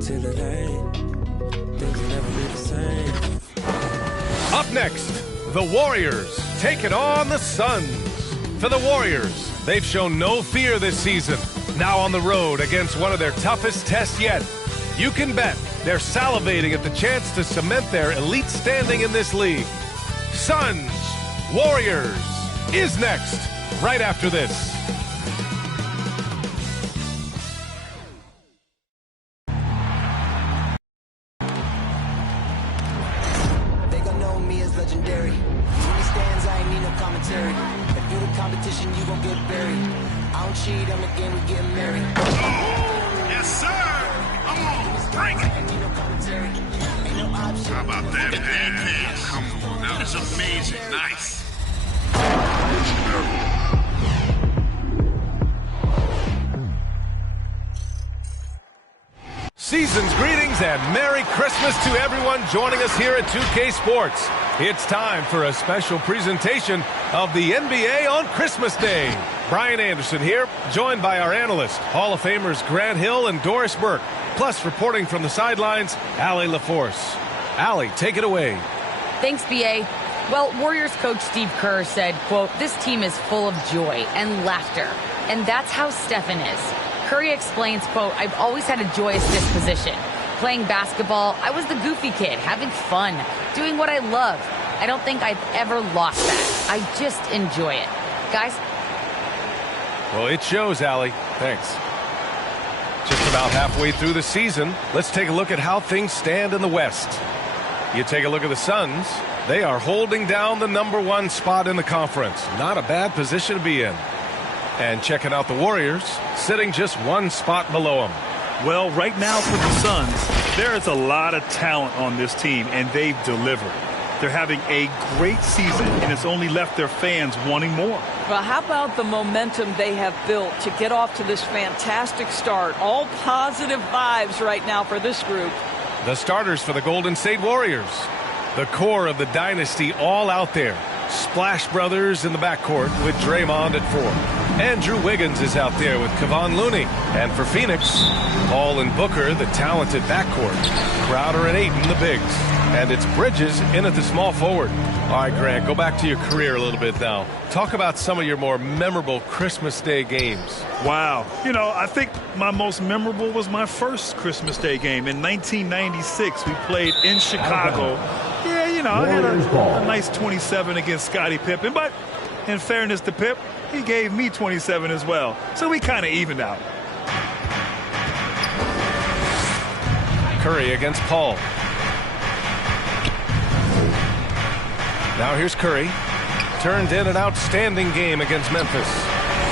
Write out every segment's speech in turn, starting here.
till it ain't. Things will never be the same. Up next, the Warriors take it on the Suns. For the Warriors, they've shown no fear this season. Now on the road against one of their toughest tests yet. You can bet they're salivating at the chance to cement their elite standing in this league. Suns Warriors is next, right after this. They gon' know me as legendary. When he stands, I ain't need no commentary. If you the competition, you gon' get buried. I don't cheat on the game, we getting married. Yes, sir. Come on, bring it. How about that pass? Come on, that is amazing. Nice. Season's greetings and Merry Christmas to everyone joining us here at 2K Sports. It's time for a special presentation of the NBA on Christmas Day. Brian Anderson here, joined by our analysts, Hall of Famers Grant Hill and Doris Burke, plus reporting from the sidelines, Allie LaForce. Allie, take it away. Thanks, B.A. Well, Warriors coach Steve Kerr said, quote, "This team is full of joy and laughter, and that's how Stephen is." Curry explains, quote, "I've always had a joyous disposition. Playing basketball, I was the goofy kid, having fun, doing what I love. I don't think I've ever lost that. I just enjoy it." Guys? Well, it shows, Allie. Thanks. Just about halfway through the season, let's take a look at how things stand in the West. You take a look at the Suns. They are holding down the #1 spot in the conference. Not a bad position to be in. And checking out the Warriors, sitting just one spot below them. Well, right now for the Suns, there is a lot of talent on this team, and they've delivered. They're having a great season, and it's only left their fans wanting more. Well, how about the momentum they have built to get off to this fantastic start? All positive vibes right now for this group. The starters for the Golden State Warriors. The core of the dynasty all out there. Splash Brothers in the backcourt with Draymond at 4. Andrew Wiggins is out there with Kevon Looney. And for Phoenix, Paul and Booker, the talented backcourt. Crowder and Ayton, the bigs. And it's Bridges in at the small forward. All right, Grant, go back to your career a little bit now. Talk about some of your more memorable Christmas Day games. Wow. You know, I think my most memorable was my first Christmas Day game. In 1996, we played in Chicago. Yeah, you know, I had a nice 27 against Scottie Pippen. But in fairness to Pip, he gave me 27 as well. So we kind of evened out. Curry against Paul. Now here's Curry. Turned in an outstanding game against Memphis.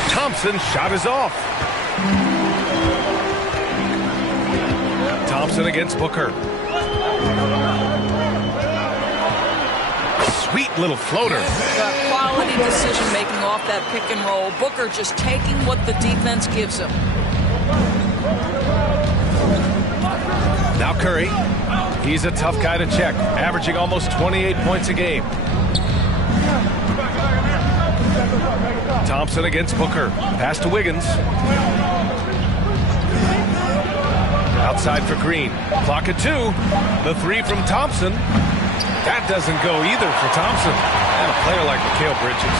Thompson's shot is off. Thompson against Booker. Sweet little floater. Quality decision making off that pick and roll. Booker just taking what the defense gives him. Now Curry. He's a tough guy to check, averaging almost 28 points a game. Thompson against Booker. Pass to Wiggins. Outside for Green. Clock at 2. The 3 from Thompson. That doesn't go either for Thompson. And a player like Mikal Bridges,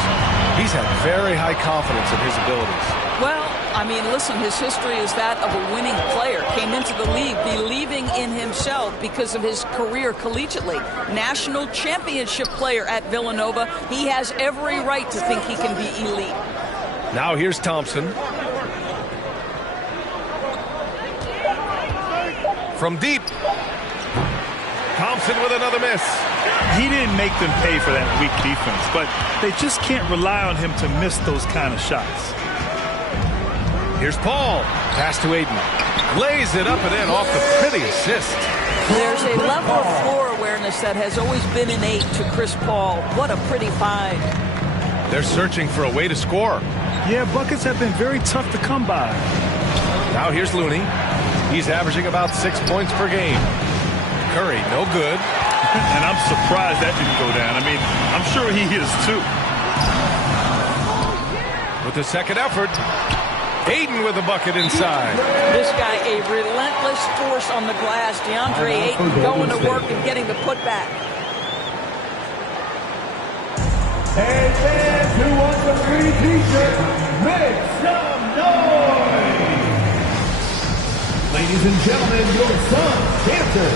he's had very high confidence in his abilities. Well, I mean, listen, his history is that of a winning player. Came into the league believing in himself because of his career collegiately. National championship player at Villanova. He has every right to think he can be elite. Now here's Thompson. From deep. Thompson with another miss. He didn't make them pay for that weak defense, but they just can't rely on him to miss those kind of shots. Here's Paul. Pass to Ayton. Lays it up and in off the pretty assist. There's a level of floor awareness that has always been innate to Chris Paul. What a pretty find. They're searching for a way to score. Yeah, buckets have been very tough to come by. Now here's Looney. He's averaging about 6 points per game. Curry, no good. And I'm surprised that didn't go down. I mean, I'm sure he is too. With the second effort. Ayton with a bucket inside. This guy, a relentless force on the glass. DeAndre Ayton going to work and getting the putback. Hey, fans who want the free t-shirt, make some noise! Ladies and gentlemen, your SUNS dancer.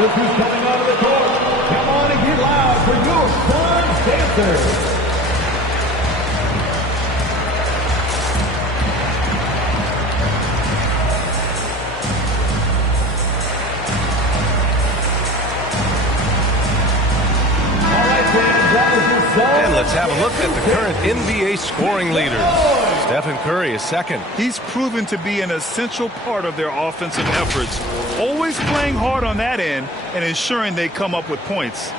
Look who's coming out of the court. Come on and get loud for your SUNS dancers. And let's have a look at the current NBA scoring leaders. Stephen Curry is second. He's proven to be an essential part of their offensive efforts, always playing hard on that end and ensuring they come up with points.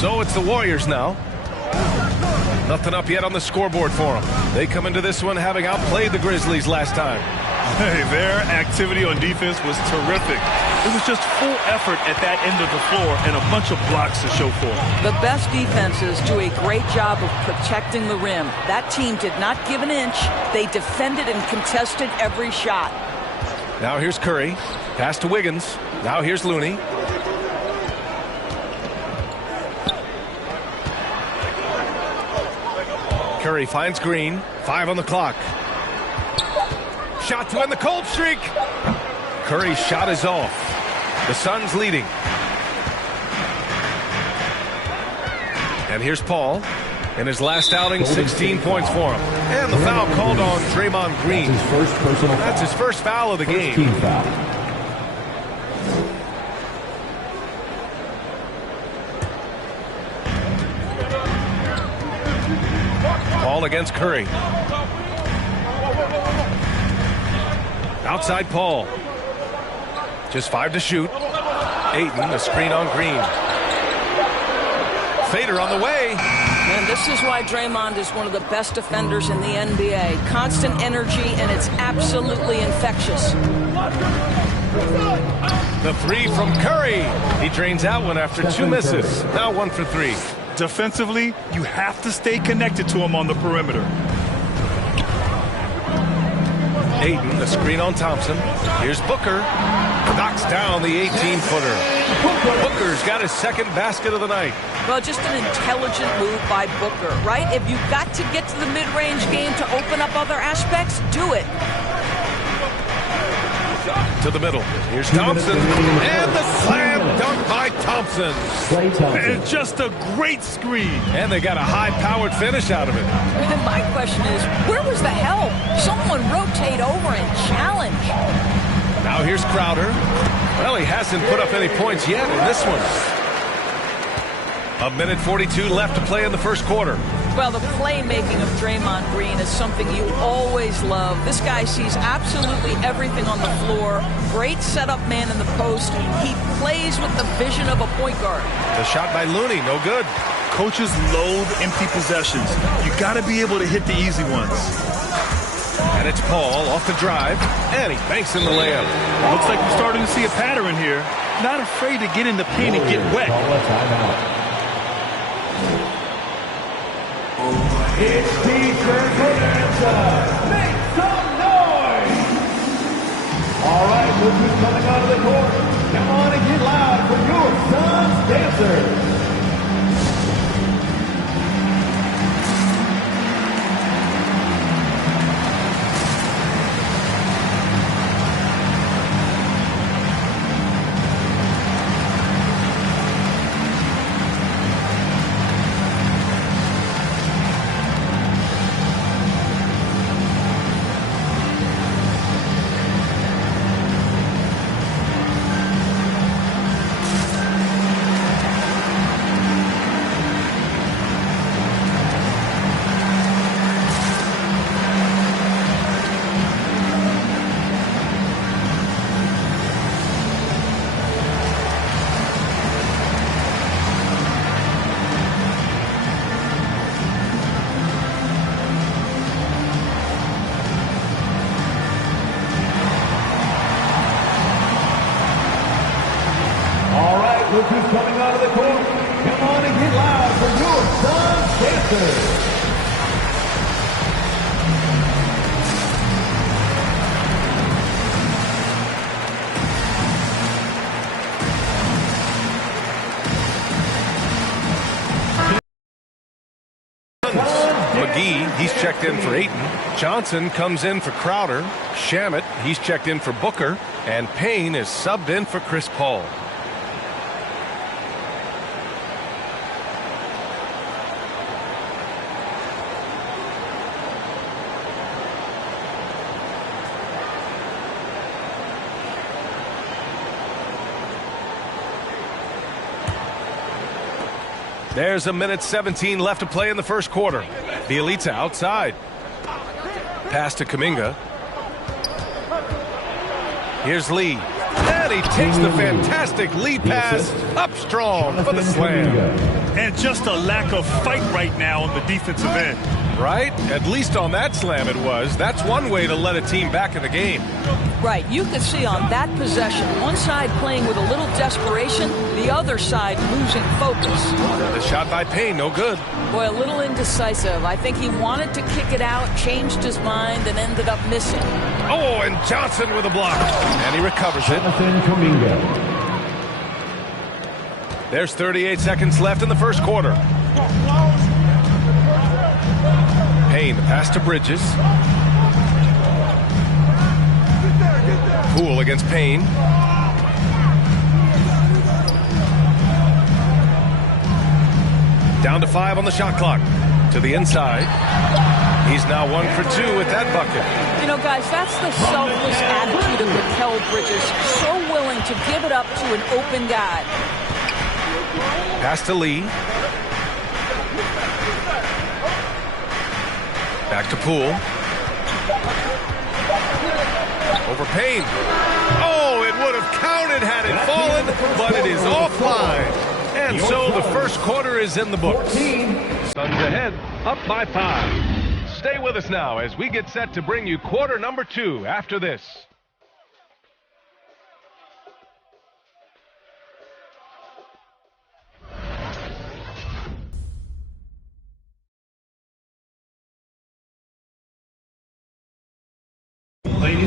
So it's the Warriors now. Nothing up yet on the scoreboard for them. They come into this one having outplayed the Grizzlies last time. Hey, their activity on defense was terrific. It was just full effort at that end of the floor and a bunch of blocks to show for it. The best defenses do a great job of protecting the rim. That team did not give an inch. They defended and contested every shot. Now here's Curry. Pass to Wiggins. Now here's Looney. Curry finds Green. 5 on the clock. Shot to end the cold streak. Curry's shot is off. The Suns leading. And here's Paul. In his last outing, 16 points for him. And the foul called on Draymond Green. That's his first foul of the game. Paul against Curry. Outside Paul. Just 5 to shoot. Ayton, a screen on Green. Fader on the way. And this is why Draymond is one of the best defenders in the NBA. Constant energy, and it's absolutely infectious. The 3 from Curry. He drains out one after 2 misses. Now 1 for 3. Defensively, you have to stay connected to him on the perimeter. Ayton, the screen on Thompson. Here's Booker. Knocks down the 18-footer. Booker's got his second basket of the night. Well, just an intelligent move by Booker, right? If you've got to get to the mid-range game to open up other aspects, do it. To the middle. Here's Thompson. And the slam dunk by Thompson. And just a great screen. And they got a high-powered finish out of it. My question is, where was the help? Someone rotate over and challenge. Now here's Crowder. Well, he hasn't put up any points yet in this one. 1:42 left to play in the first quarter. Well, the playmaking of Draymond Green is something you always love. This guy sees absolutely everything on the floor. Great setup man in the post. He plays with the vision of a point guard. The shot by Looney, no good. Coaches loathe empty possessions. You got to be able to hit the easy ones. And it's Paul off the drive, and he banks in the layup. Looks like we're starting to see a pattern here. Not afraid to get in the paint and get wet. It's defense for Memphis. Make some noise! right, look who's coming out of the court. Come on and get loud for your SUNS dancers. Look who's coming out of the court. Come on and get loud for your SUNS dancers. McGee, he's checked in for Ayton. Johnson comes in for Crowder. Shamet, he's checked in for Booker. And Payne is subbed in for Chris Paul. There's a minute 17 left to play in the first quarter. Bielitsa outside. Pass to Kuminga. Here's Lee. And he takes the fantastic lead pass up strong for the slam. And just a lack of fight right now on the defensive end. Right? At least on that slam it was. That's one way to let a team back in the game. Right. You can see on that possession, one side playing with a little desperation, the other side losing focus. The shot by Payne, no good. Boy, a little indecisive. I think he wanted to kick it out, changed his mind, and ended up missing. Oh, and Johnson with a block. And he recovers it. There's 38 seconds left in the first quarter. Payne, the pass to Bridges. Poole against Payne. Down to 5 on the shot clock. To the inside. He's now 1 for 2 with that bucket. You know, guys, that's the selfless attitude of Mikal Bridges. So willing to give it up to an open guy. Pass to Lee. Back to Poole. Over Payne. Oh, it would have counted had it fallen, but it is offline. And so the first quarter is in the books. Suns ahead, up by 5. Stay with us now as we get set to bring you quarter number 2 after this.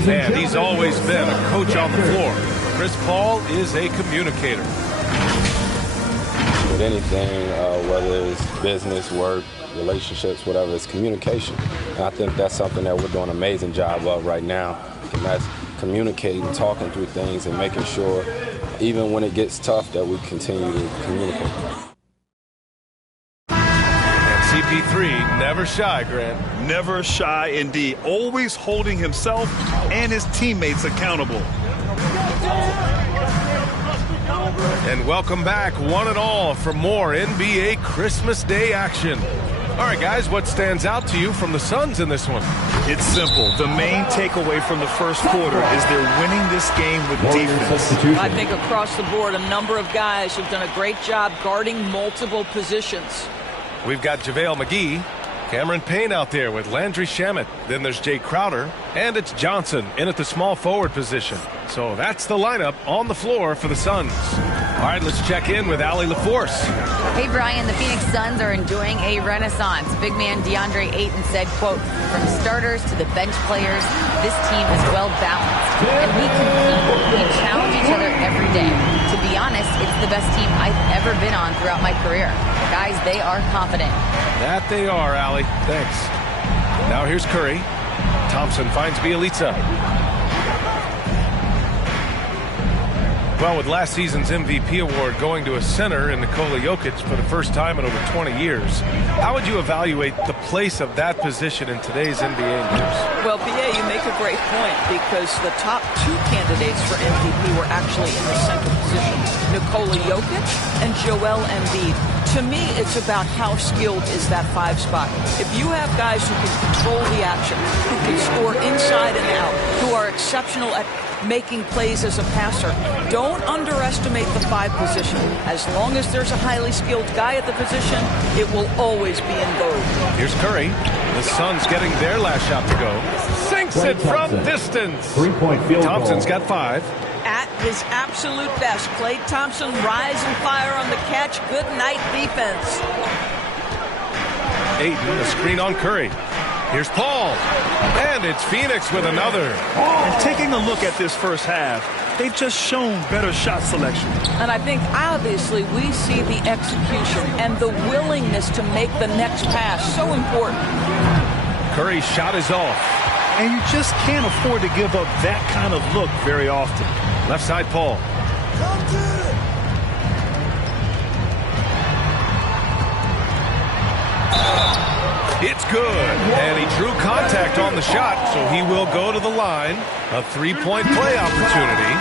And he's always been a coach on the floor. Chris Paul is a communicator. With anything, whether it's business, work, relationships, whatever, it's communication. And I think that's something that we're doing an amazing job of right now. And that's communicating, talking through things, and making sure, even when it gets tough, that we continue to communicate. CP3, never shy, Grant. Never shy indeed. Always holding himself and his teammates accountable. And welcome back, one and all, for more NBA Christmas Day action. All right, guys, what stands out to you from the Suns in this one? It's simple. The main takeaway from the first quarter is they're winning this game with defense. I think across the board, a number of guys have done a great job guarding multiple positions. We've got JaVale McGee, Cameron Payne out there with Landry Shamet. Then there's Jay Crowder, and it's Johnson in at the small forward position. So that's the lineup on the floor for the Suns. All right, let's check in with Allie LaForce. Hey, Brian, the Phoenix Suns are enjoying a renaissance. Big man DeAndre Ayton said, quote, from starters to the bench players, this team is well balanced. And we compete. We challenge each other every day. To be honest, it's the best team I've ever been on throughout my career. Guys, they are confident. That they are, Allie. Thanks. Now here's Curry. Thompson finds Bielitsa. Well, with last season's MVP award going to a center in Nikola Jokic for the first time in over 20 years, how would you evaluate the place of that position in today's NBA news? Well, BA, you make a great point because the top two candidates for MVP were actually in the center position, Nikola Jokic and Joel Embiid. To me, it's about how skilled is that 5 spot. If you have guys who can control the action, who can score inside and out, who are exceptional at making plays as a passer, don't underestimate the 5 position. As long as there's a highly skilled guy at the position, it will always be in vogue. Here's Curry. The Suns getting their last shot to go. Sinks it from distance. 3-point field goal. Thompson's got 5. At his absolute best, Klay Thompson rise and fire on the catch. Good night defense. Ayton, a screen on Curry. Here's Paul. And it's Phoenix with another. And taking a look at this first half, they've just shown better shot selection. And I think obviously we see the execution and the willingness to make the next pass so important. Curry's shot is off. And you just can't afford to give up that kind of look very often. Left side, Paul. It's good. And he drew contact on the shot, so he will go to the line. A 3-point play opportunity.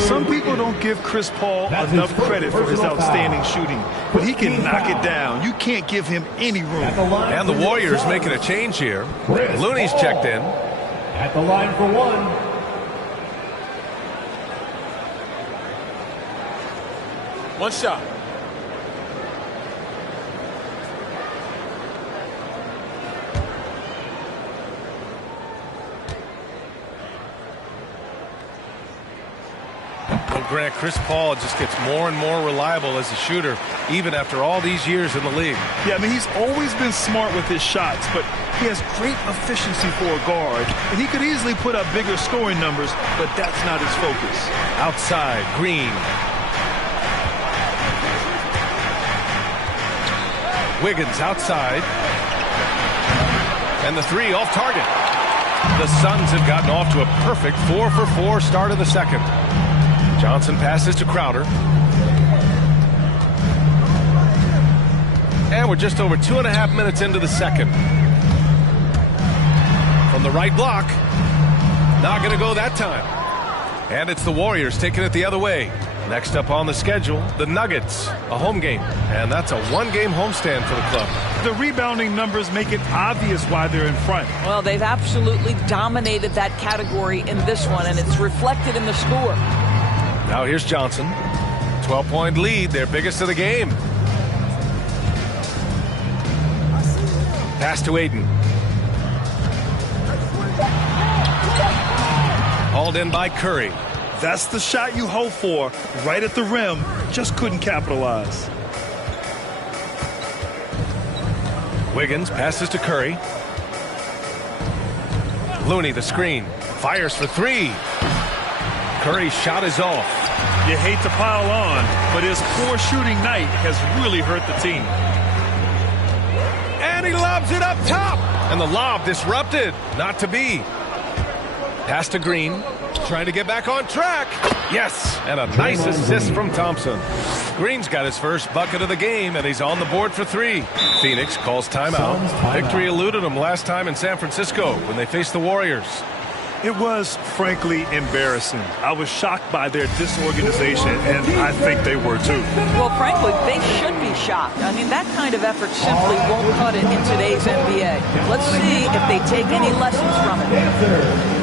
Some people don't give Chris Paul enough credit for his outstanding shooting, but he can knock it down. You can't give him any room. And the Warriors making a change here. Looney's checked in. At the line for 1. One shot. Grant, Chris Paul just gets more and more reliable as a shooter, even after all these years in the league. Yeah, I mean, he's always been smart with his shots, but he has great efficiency for a guard, and he could easily put up bigger scoring numbers, but that's not his focus. Outside, Green. Wiggins outside. And the 3 off target. The Suns have gotten off to a perfect 4-for-4 start of the second. Johnson passes to Crowder. And we're just over 2.5 minutes into the second. From the right block. Not going to go that time. And it's the Warriors taking it the other way. Next up on the schedule, the Nuggets, a home game. And that's a 1-game homestand for the club. The rebounding numbers make it obvious why they're in front. Well, they've absolutely dominated that category in this one, and it's reflected in the score. Now here's Johnson. 12-point lead, their biggest of the game. Pass to Ayton. Hauled in by Curry. That's the shot you hope for, right at the rim. Just couldn't capitalize. Wiggins passes to Curry. Looney, the screen. Fires for 3. Curry's shot is off. You hate to pile on, but his poor shooting night has really hurt the team. And he lobs it up top. And the lob disrupted. Not to be. Pass to Green. Trying to get back on track. Yes, and a nice assist from Thompson. Green's got his first bucket of the game, and he's on the board for 3. Phoenix calls timeout. Victory eluded them last time in San Francisco when they faced the Warriors. It was, frankly, embarrassing. I was shocked by their disorganization, and I think they were too. Well, frankly, they should be shocked. I mean, that kind of effort simply won't cut it in today's NBA. Let's see if they take any lessons from it.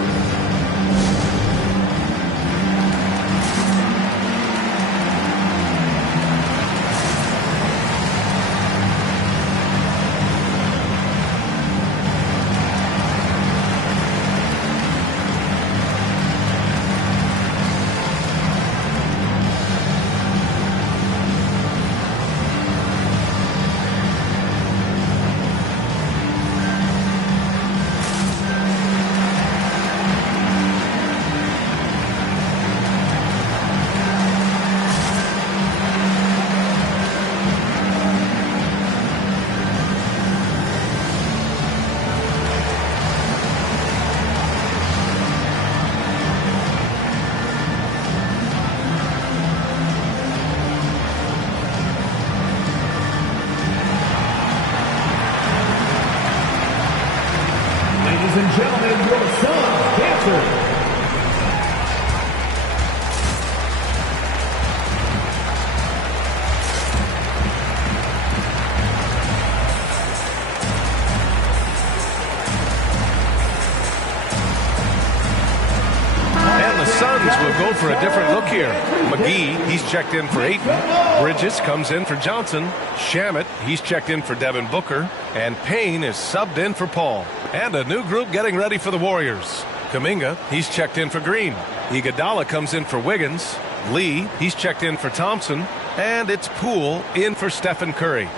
go for a different look here. McGee, he's checked in for Ayton. Bridges comes in for Johnson. Shamet, he's checked in for Devin Booker. And Payne is subbed in for Paul. And a new group getting ready for the Warriors. Kuminga, he's checked in for Green. Iguodala comes in for Wiggins. Lee, he's checked in for Thompson. And it's Poole in for Stephen Curry.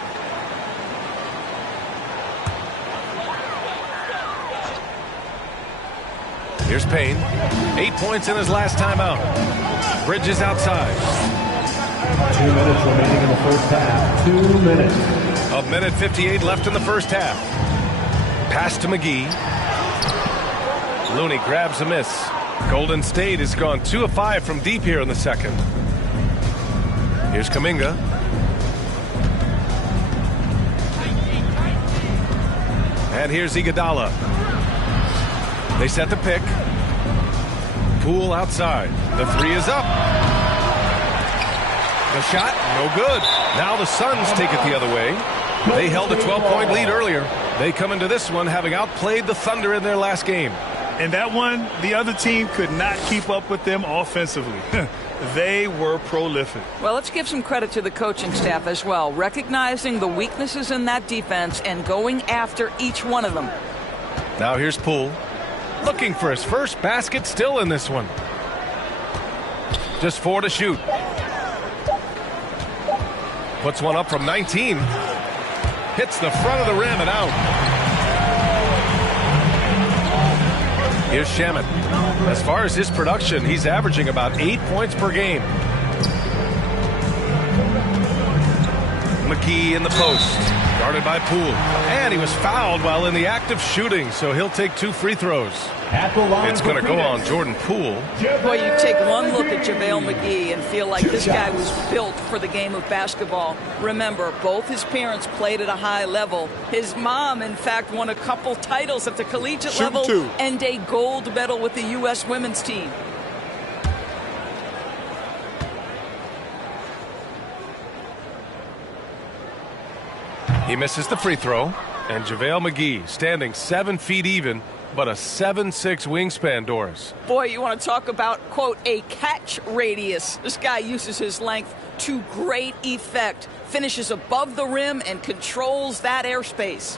Here's Payne. 8 points in his last time out. Bridges outside. 2 minutes remaining in the first half. 2 minutes. A minute 58 left in the first half. Pass to McGee. Looney grabs a miss. Golden State has gone 2 of 5 from deep here in the second. Here's Kuminga. And here's Iguodala. They set the pick. Poole outside. The three is up. The shot, no good. Now the Suns take it the other way. They held a 12-point lead earlier. They come into this one having outplayed the Thunder in their last game. And that one, the other team could not keep up with them offensively. They were prolific. Well, let's give some credit to the coaching staff as well, recognizing the weaknesses in that defense and going after each one of them. Now here's Poole. Looking for his first basket still in this one. Just 4 to shoot. Puts one up from 19. Hits the front of the rim and out. Here's Shamet. As far as his production, he's averaging about 8 points per game. McGee in the post. Guarded by Poole. And he was fouled while in the act of shooting, so he'll take 2 free throws. It's going to go on Jordan Poole. Boy, you take one look at JaVale McGee and feel like this guy was built for the game of basketball. Remember, both his parents played at a high level. His mom, in fact, won a couple titles at the collegiate level and a gold medal with the U.S. women's team. He misses the free throw, and JaVale McGee standing 7 feet even, but a 7'6" wingspan, Doris. Boy, you want to talk about, quote, a catch radius. This guy uses his length to great effect, finishes above the rim and controls that airspace.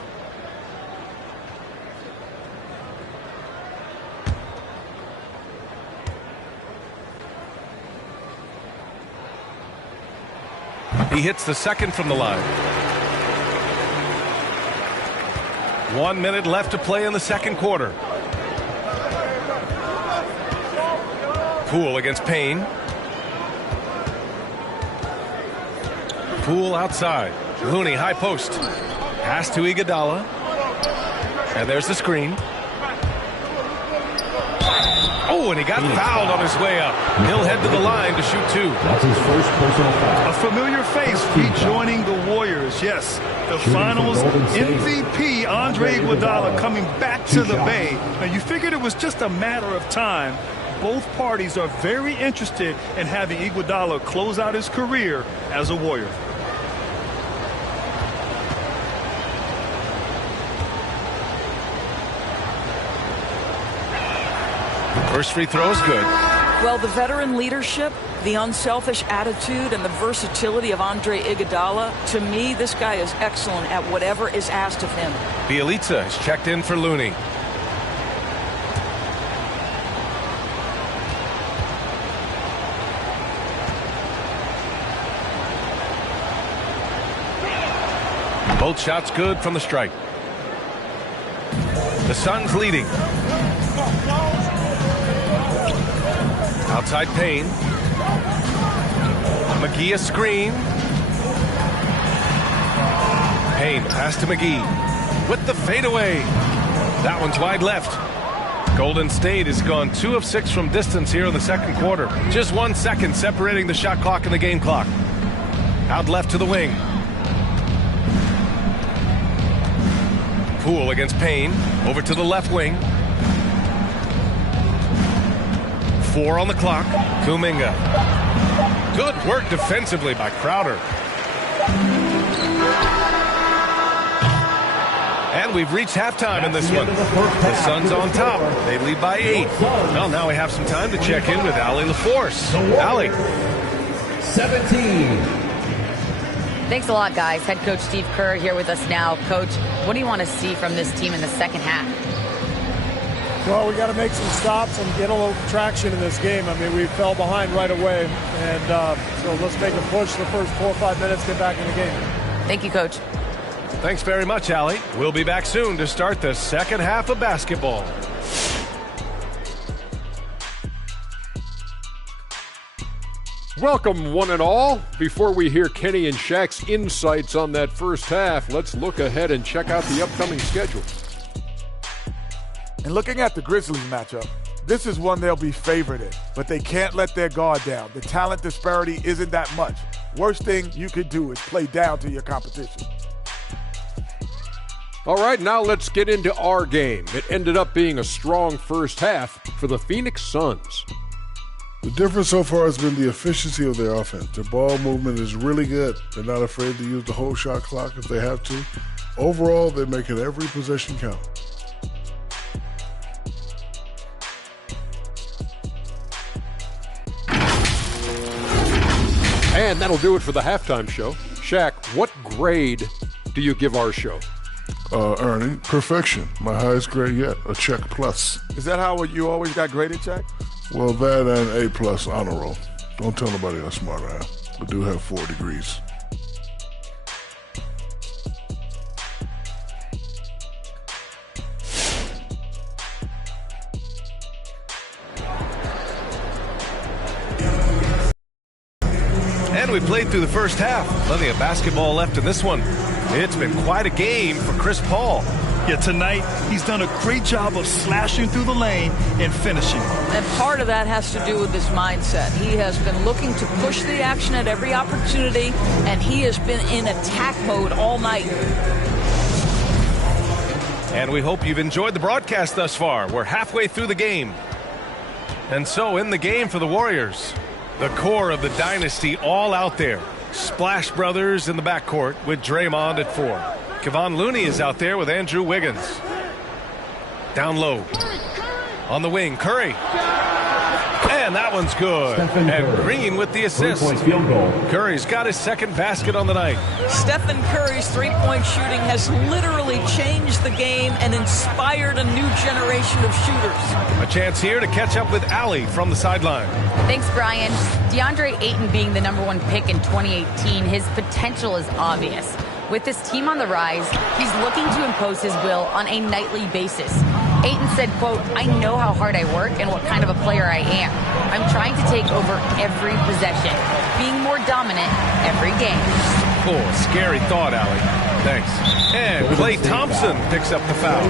He hits the second from the line. 1 minute left to play in the second quarter. Poole against Payne. Poole outside. Looney high post. Pass to Iguodala. And there's the screen. Oh, and he got fouled on his way up. He'll head to the line to shoot 2. That's his first personal foul. A familiar face rejoining the Warriors. Yes, the finals MVP, Andre Iguodala, coming back to the Bay. Now, you figured it was just a matter of time. Both parties are very interested in having Iguodala close out his career as a Warrior. First free throw is good. Well, the veteran leadership, the unselfish attitude, and the versatility of Andre Iguodala, to me, this guy is excellent at whatever is asked of him. Bielitsa is checked in for Looney. Both shots good from the stripe. The Suns leading. Outside Payne. McGee a screen. Payne pass to McGee with the fadeaway. That one's wide left. Golden State has gone 2 of 6 from distance here in the second quarter. Just 1 second separating the shot clock and the game clock. Out left to the wing. Poole against Payne. Over to the left wing. 4 on the clock. Kuminga. Good work defensively by Crowder. And we've reached halftime in this one. The Suns on top. They lead by 8. Well, now we have some time to check in with Allie LaForce. Allie. 17. Thanks a lot, guys. Head coach Steve Kerr here with us now. Coach, what do you want to see from this team in the second half? Well, we got to make some stops and get a little traction in this game. I mean, we fell behind right away, and so let's make a push the first 4 or 5 minutes, get back in the game. Thank you, Coach. Thanks very much, Allie. We'll be back soon to start the second half of basketball. Welcome, one and all. Before we hear Kenny and Shaq's insights on that first half, let's look ahead and check out the upcoming schedule. And looking at the Grizzlies matchup, this is one they'll be favored in, but they can't let their guard down. The talent disparity isn't that much. Worst thing you could do is play down to your competition. All right, now let's get into our game. It ended up being a strong first half for the Phoenix Suns. The difference so far has been the efficiency of their offense. Their ball movement is really good. They're not afraid to use the whole shot clock if they have to. Overall, they're making every possession count. And that'll do it for the halftime show. Shaq, what grade do you give our show? Ernie, perfection. My highest grade yet, a check plus. Is that how you always got graded, Shaq? Well, that and A plus honor roll. Don't tell nobody how smart I am. I do have 4 degrees. And we played through the first half. Plenty of basketball left in this one. It's been quite a game for Chris Paul. Yeah, tonight he's done a great job of slashing through the lane and finishing. And part of that has to do with his mindset. He has been looking to push the action at every opportunity, and he has been in attack mode all night. And we hope you've enjoyed the broadcast thus far. We're halfway through the game. And so in the game for the Warriors, the core of the dynasty all out there. Splash Brothers in the backcourt with Draymond at 4. Kevon Looney is out there with Andrew Wiggins. Down low. On the wing, Curry. And that one's good. And Green with the assist. Curry's got his second basket on the night. Stephen Curry's three-point shooting has literally changed the game and inspired a new generation of shooters. A chance here to catch up with Allie from the sideline. Thanks, Brian. DeAndre Ayton being the #1 pick in 2018, his potential is obvious. With his team on the rise, he's looking to impose his will on a nightly basis. Ayton said, quote, "I know how hard I work and what kind of a player I am. I'm trying to take over every possession, being more dominant every game." Oh, scary thought, Allie. Thanks. And Klay Thompson picks up the foul.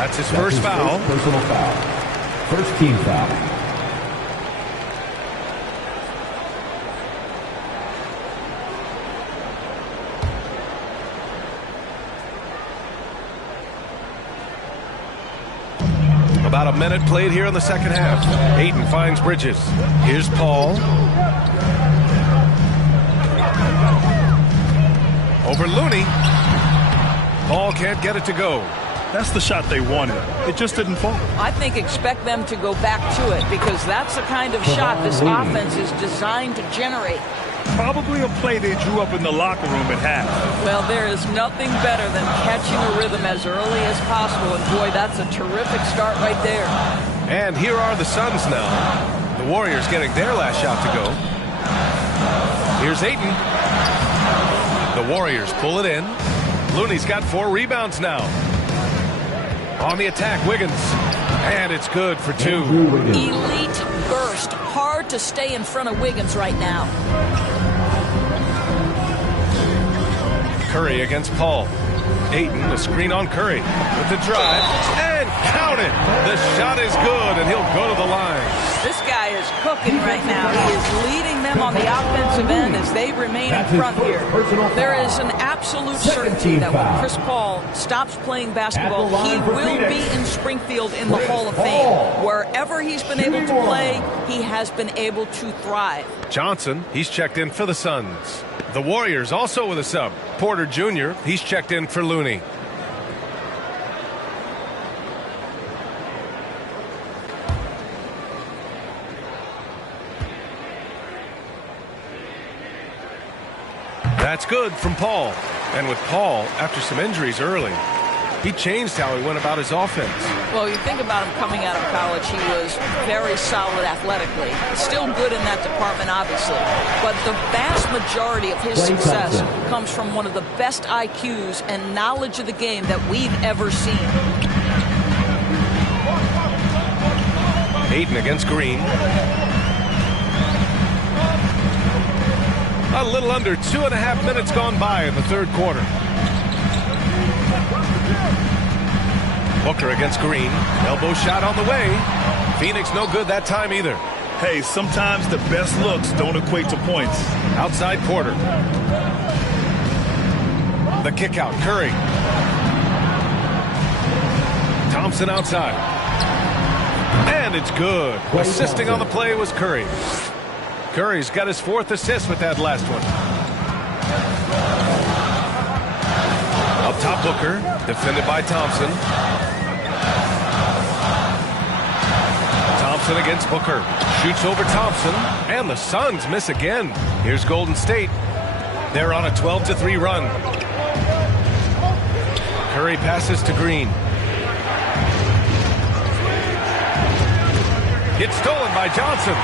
That's his first foul. Personal foul. First team foul. About a minute played here in the second half. Ayton finds Bridges. Here's Paul. Over Looney. Paul can't get it to go. That's the shot they wanted. It just didn't fall. I think expect them to go back to it because that's the kind of shot this offense is designed to generate. Probably a play they drew up in the locker room at half. Well, there is nothing better than catching a rhythm as early as possible, and boy, that's a terrific start right there. And here are the Suns now. The Warriors getting their last shot to go. Here's Ayton. The Warriors pull it in. Looney's got 4 rebounds now. On the attack, Wiggins. And it's good for 2. Elite burst. Hard to stay in front of Wiggins right now. Curry against Paul. Ayton, the screen on Curry with the drive, and count it. The shot is good, and he'll go to the line. This guy is cooking right now. He is leading them on the offensive end as they remain in front here. There is an absolute certainty that when Chris Paul stops playing basketball, he will be in Springfield in the Hall of Fame. Wherever he's been able to play, he has been able to thrive. Johnson, he's checked in for the Suns. The Warriors also with a sub. Porter Jr., he's checked in for Looney. That's good from Paul. And with Paul, after some injuries early, he changed how he went about his offense. Well, you think about him coming out of college, he was very solid athletically. Still good in that department, obviously. But the vast majority of his success comes from one of the best IQs and knowledge of the game that we've ever seen. Ayton against Green. A little under 2.5 minutes gone by in the third quarter. Booker against Green. Elbow shot on the way. Phoenix no good that time either. Hey, sometimes the best looks don't equate to points. Outside Porter. The kick out. Curry. Thompson outside. And it's good. Assisting on the play was Curry. Curry's got his 4th assist with that last one. Up top, Booker. Defended by Thompson. Thompson against Booker. Shoots over Thompson. And the Suns miss again. Here's Golden State. They're on a 12-3 run. Curry passes to Green. It's stolen by Johnson.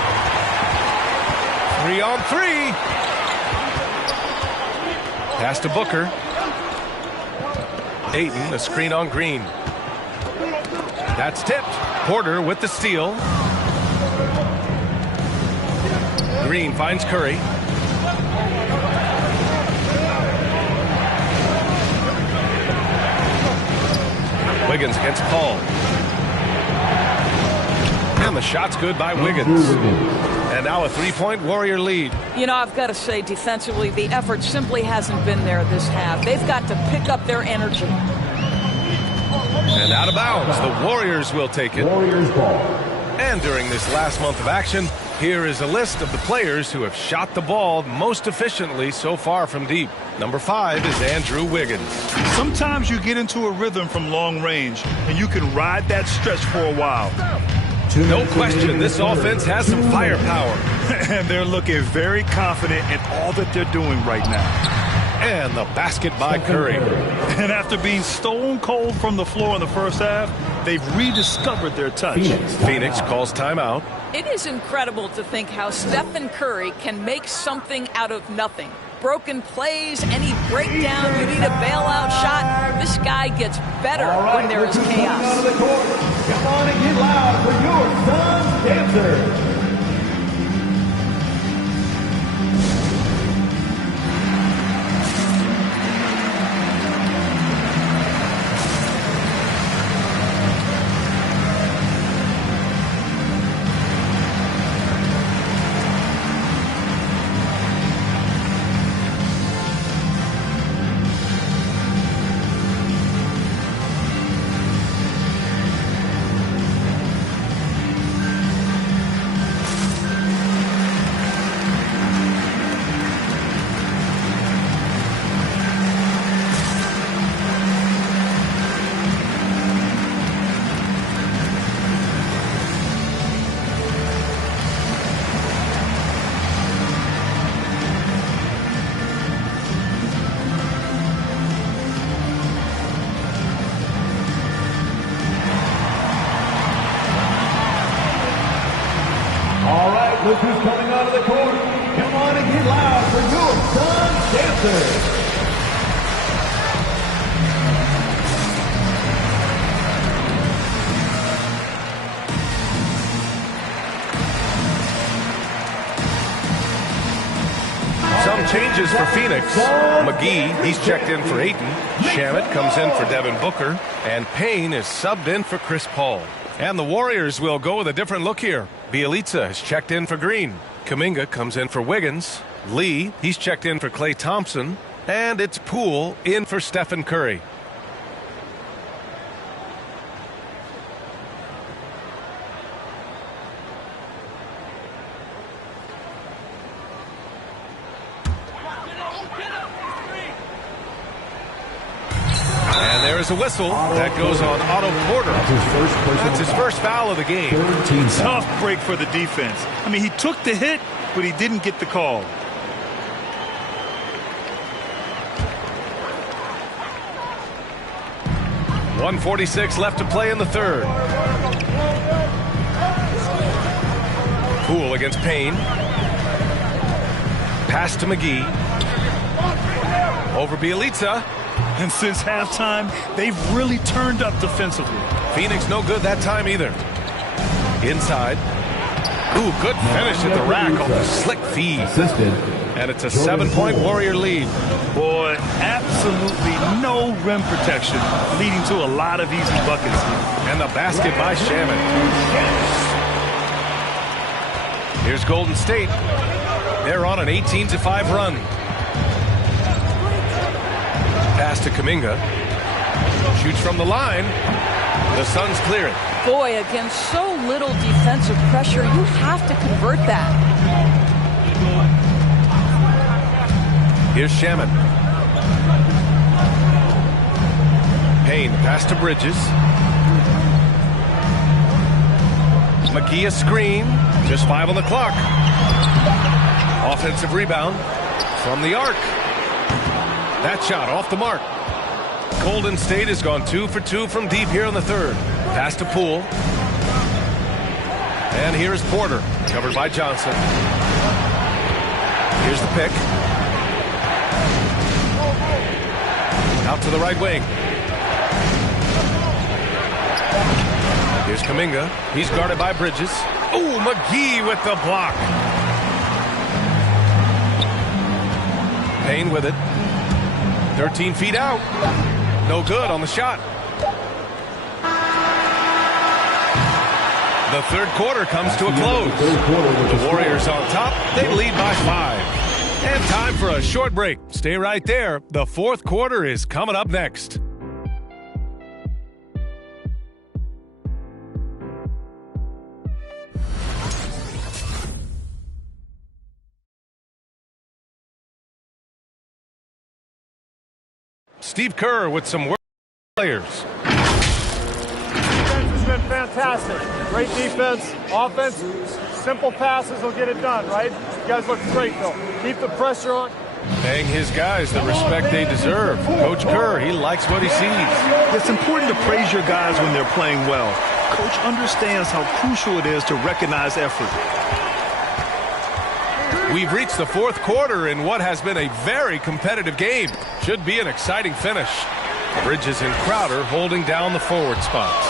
3-on-3. Pass to Booker. Ayton, a screen on Green. That's tipped. Porter with the steal. Green finds Curry. Wiggins against Paul. And the shot's good by Wiggins. And now a 3-point Warrior lead. You know, I've got to say, defensively, the effort simply hasn't been there this half. They've got to pick up their energy. And out of bounds, the Warriors will take it. Warriors ball. And during this last month of action, here is a list of the players who have shot the ball most efficiently so far from deep. Number 5 is Andrew Wiggins. Sometimes you get into a rhythm from long range, and you can ride that stretch for a while. No question, this offense has some firepower. And they're looking very confident in all that they're doing right now. And the basket by Curry. And after being stone cold from the floor in the first half, they've rediscovered their touch. Phoenix calls timeout. It is incredible to think how Stephen Curry can make something out of nothing. Broken plays, any breakdown, you need a bailout shot. This guy gets better when there is chaos. Come on and get loud for your SUNS dancer. Look who's coming out of the court. Come on and get loud for your SUNS dancer. Some changes for Phoenix. McGee, he's checked in for Ayton. Shamet comes in for Devin Booker. And Payne is subbed in for Chris Paul. And the Warriors will go with a different look here. Bielitsa has checked in for Green. Kuminga comes in for Wiggins. Lee, he's checked in for Klay Thompson. And it's Poole in for Stephen Curry. And there's a whistle. That goes on Otto Porter. That's his first foul of the game. Tough break for the defense. I mean, he took the hit, but he didn't get the call. 1:46 left to play in the third. Poole against Payne. Pass to McGee. Over Bielitsa. And since halftime, they've really turned up defensively. Phoenix no good that time either. Inside. Ooh, good finish at the rack on the slick feed. And it's a 7-point Warrior lead. Boy, absolutely no rim protection, leading to a lot of easy buckets. And the basket by Shaman. Here's Golden State. They're on an 18-5 run. Pass to Kuminga. Shoots from the line. The Suns clear it. Boy, against so little defensive pressure, you have to convert that. Here's Shaman. Payne, pass to Bridges. McGee a screen. Just 5 on the clock. Offensive rebound from the arc. That shot off the mark. Golden State has gone 2 for 2 from deep here in the third. Pass to Poole. And here's Porter, covered by Johnson. Here's the pick. Out to the right wing. Here's Kuminga. He's guarded by Bridges. Oh, McGee with the block. Payne with it. 13 feet out. No good on the shot. The third quarter comes to a close. The Warriors on top. They lead by 5. And time for a short break. Stay right there. The fourth quarter is coming up next. Steve Kerr with some players. Defense has been fantastic. Great defense, offense, simple passes will get it done, right? You guys look great, though. Keep the pressure on. Paying his guys the respect they deserve. Coach Kerr, he likes what he sees. It's important to praise your guys when they're playing well. Coach understands how crucial it is to recognize effort. We've reached the fourth quarter in what has been a very competitive game. Should be an exciting finish. Bridges and Crowder holding down the forward spots.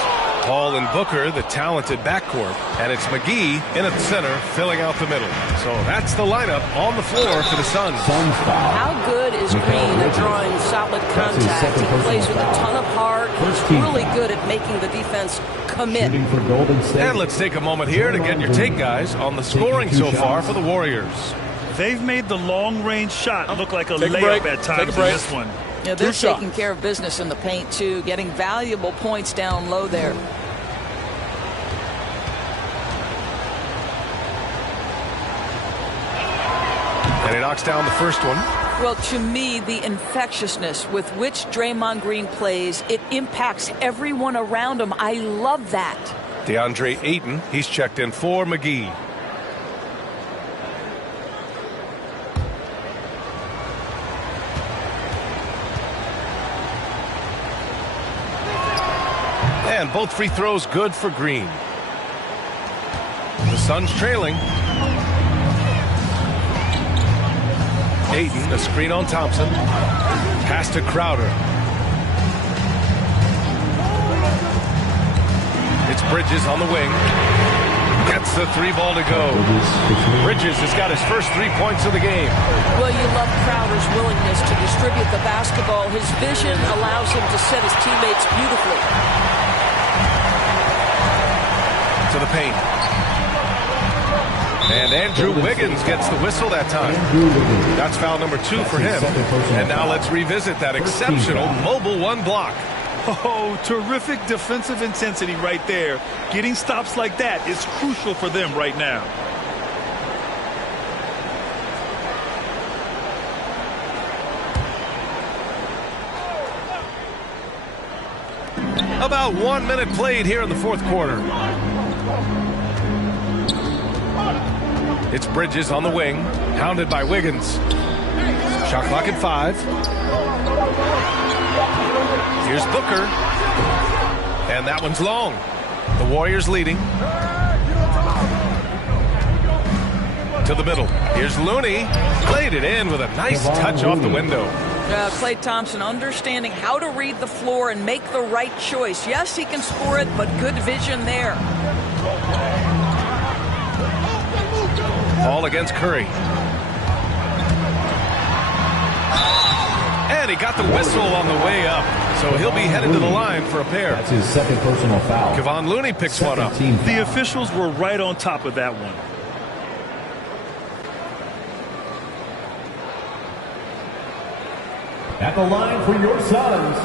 Hall and Booker, the talented backcourt. And it's McGee in at the center, filling out the middle. So that's the lineup on the floor for the Suns. How good is Green at drawing solid contact? He plays with a ton of heart. He's really good at making the defense commit. And let's take a moment here to get your take, guys, on the scoring so far for the Warriors. They've made the long-range shot look like a layup at times in this one. Yeah, they're taking care of business in the paint, too, getting valuable points down low there. And he knocks down the first one. Well, to me, the infectiousness with which Draymond Green plays, it impacts everyone around him. I love that. DeAndre Ayton, he's checked in for McGee. And both free throws good for Green. The Suns trailing. Ayton, a screen on Thompson. Pass to Crowder. It's Bridges on the wing. Gets the 3-ball to go. Bridges has got his first 3 points of the game. Well, you love Crowder's willingness to distribute the basketball. His vision allows him to set his teammates beautifully. To the paint. And Andrew Wiggins gets the whistle that time. That's foul number 2 for him. And now let's revisit that exceptional mobile 1 block. Oh, terrific defensive intensity right there. Getting stops like that is crucial for them right now. About 1 minute played here in the fourth quarter. It's Bridges on the wing, hounded by Wiggins. Shot clock at 5. Here's Booker. And that one's long. The Warriors leading. To the middle. Here's Looney. Played it in with a nice touch off the window. Klay Thompson understanding how to read the floor and make the right choice. Yes, he can score it, but good vision there. Ball against Curry. And he got the whistle on the way up. So he'll be headed to the line for a pair. That's his second personal foul. Kevon Looney picks one up. The officials were right on top of that one. At the line for your Suns,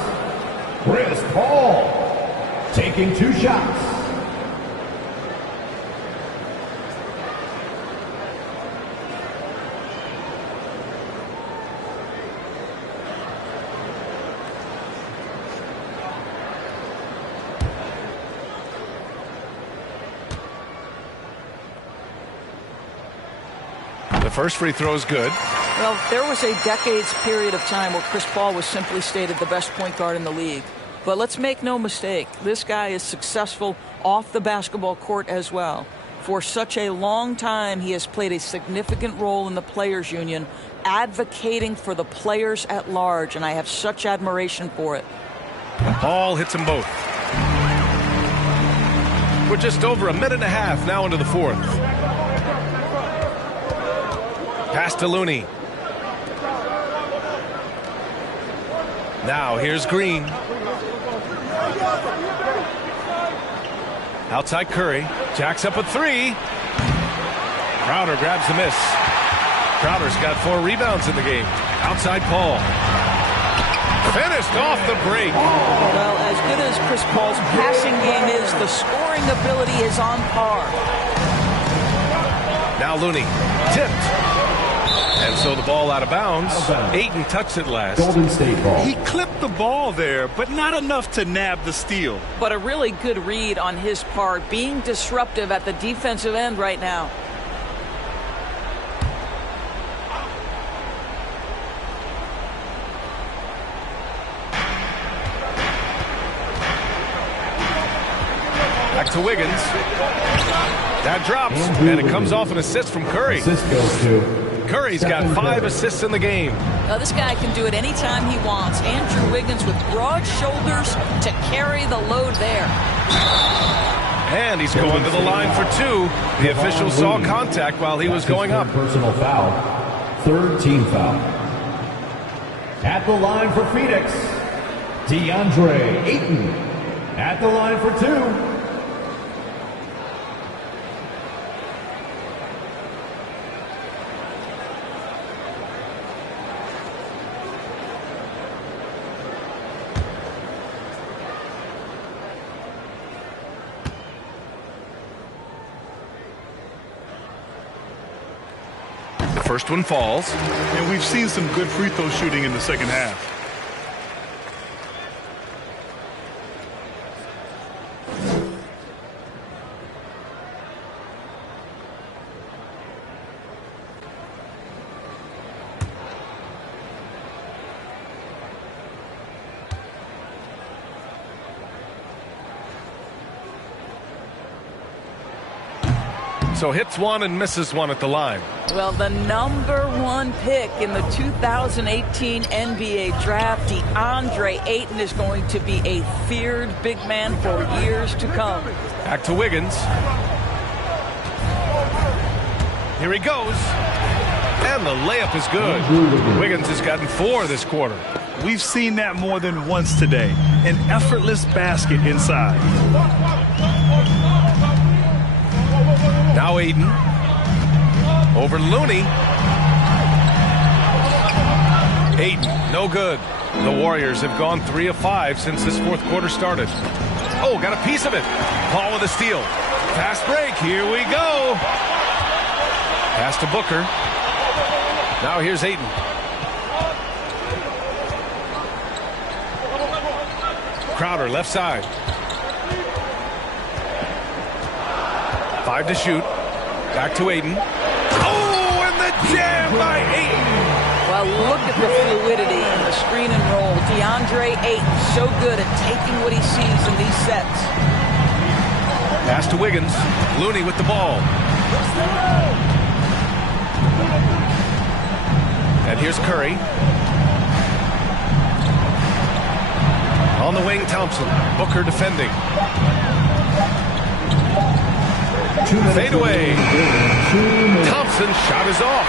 Chris Paul, taking 2 shots. The first free throw is good. Well, there was a decades period of time where Chris Paul was simply stated the best point guard in the league. But let's make no mistake, this guy is successful off the basketball court as well. For such a long time, he has played a significant role in the Players Union, advocating for the players at large, and I have such admiration for it. Ball hits them both. We're just over a minute and a half now into the fourth. Pass to Looney. Now here's Green. Outside Curry. Jacks up a 3. Crowder grabs the miss. Crowder's got 4 rebounds in the game. Outside Paul. Finished off the break. Well, as good as Chris Paul's passing game is, the scoring ability is on par. Now Looney. Tipped. And so the ball out of bounds. Ayton touched it last. Golden State ball. He clipped the ball there, but not enough to nab the steal. But a really good read on his part, being disruptive at the defensive end right now. Back to Wiggins. That drops, and it comes off an assist from Curry. Assist goes to Curry's got 5 assists in the game. Now, this guy can do it anytime he wants. Andrew Wiggins with broad shoulders to carry the load there. And he's going to the line for 2. The official saw contact while he was going up. Personal foul. 3rd team foul. At the line for Phoenix, DeAndre Ayton. At the line for 2. First one falls. And we've seen some good free throw shooting in the second half. So hits one and misses one at the line. Well, the #1 pick in the 2018 NBA draft, DeAndre Ayton, is going to be a feared big man for years to come. Back to Wiggins. Here he goes. And the layup is good. Wiggins has gotten 4 this quarter. We've seen that more than once today. An effortless basket inside. Now Ayton. Over Looney. Ayton, no good. The Warriors have gone 3 of 5 since this fourth quarter started. Oh, got a piece of it. Paul with a steal. Fast break. Here we go. Pass to Booker. Now here's Ayton. Crowder left side. 5 to shoot. Back to Ayton. Oh, and the jam by Ayton. Well, look at the fluidity in the screen and roll. DeAndre Ayton so good at taking what he sees in these sets. Pass to Wiggins. Looney with the ball. And here's Curry. On the wing, Thompson. Booker defending. Fade away. Thompson's shot is off.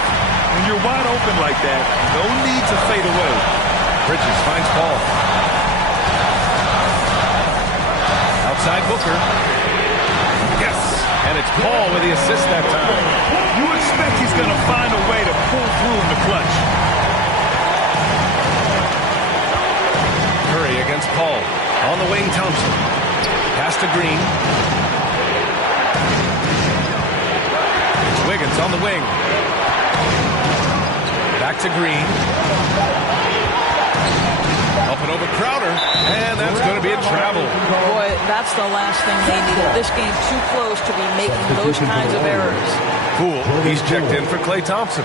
When you're wide open like that, no need to fade away. Bridges finds Paul. Outside Booker. Yes, and it's Paul with the assist that time. You expect he's going to find a way to pull through in the clutch. Curry against Paul. On the wing, Thompson. Pass to Green. It's Wiggins on the wing. Back to Green. Up and over Crowder. And that's going to be in travel. Boy, that's the last thing they needed. This game too close to be making those kinds of errors. Poole, he's checked in for Klay Thompson.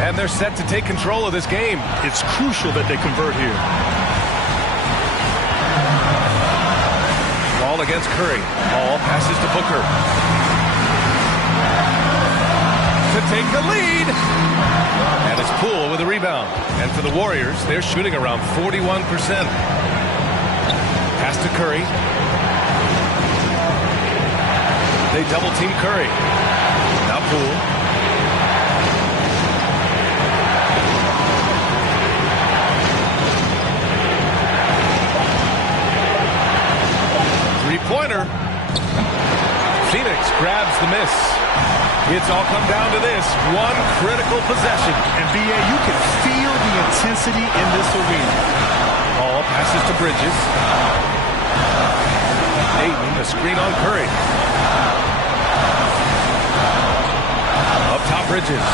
And they're set to take control of this game. It's crucial that they convert here. Ball against Curry. Ball passes to Booker. To take the lead. And it's Poole with a rebound. And for the Warriors, they're shooting around 41%. Pass to Curry. They double team Curry. Now Poole. Three-pointer. Phoenix grabs the miss. It's all come down to this one critical possession. And B.A., you can feel the intensity in this arena. Ball passes to Bridges. Ayton, the screen on Curry. Up top, Bridges.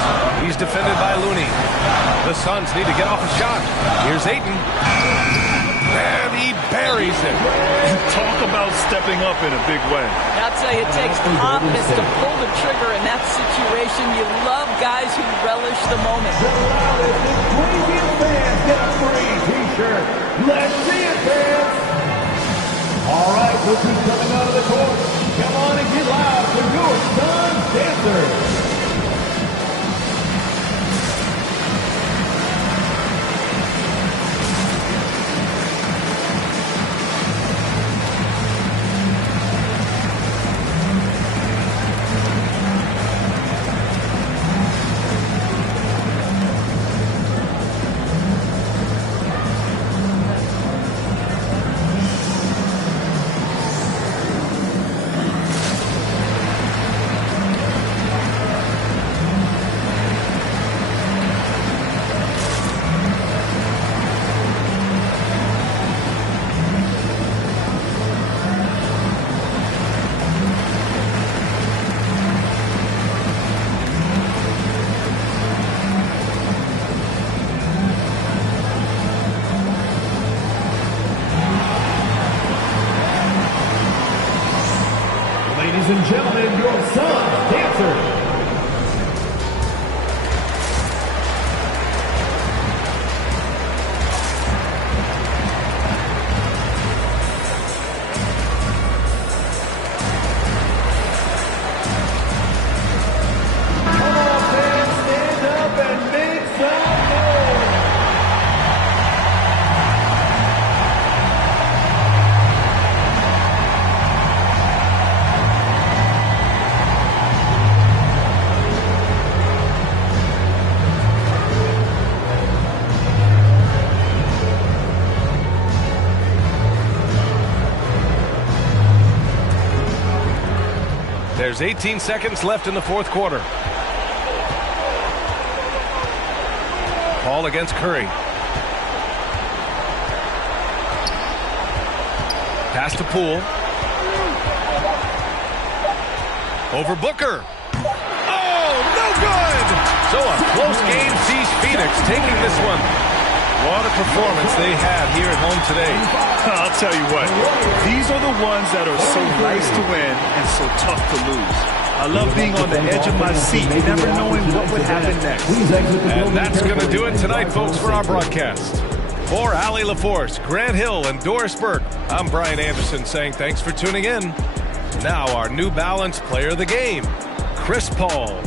He's defended by Looney. The Suns need to get off a shot. Here's Ayton. And he buries it. Talk about stepping up in a big way. I'll tell you, it takes confidence to pull the trigger in that situation. You love guys who relish the moment. Cleveland fans get a free T-shirt. Let's see it, fans. All right, look who's coming out of the court. Come on and get loud for your Suns dancers. Ladies and gentlemen, your Suns dancers. Come on, fans, stand up and make some noise. There's 18 seconds left in the fourth quarter. Paul against Curry. Pass to Poole. Over Booker. Oh, no good! So a close game sees Phoenix taking this one. What a performance they had here at home today. I'll tell you what, these are the ones that are so nice to win and so tough to lose. I love being on the edge of my seat, never knowing what would happen next. And that's going to do it tonight, folks, for our broadcast. For Allie LaForce, Grant Hill, and Doris Burke, I'm Brian Anderson saying thanks for tuning in. Now our New Balance player of the game, Chris Paul.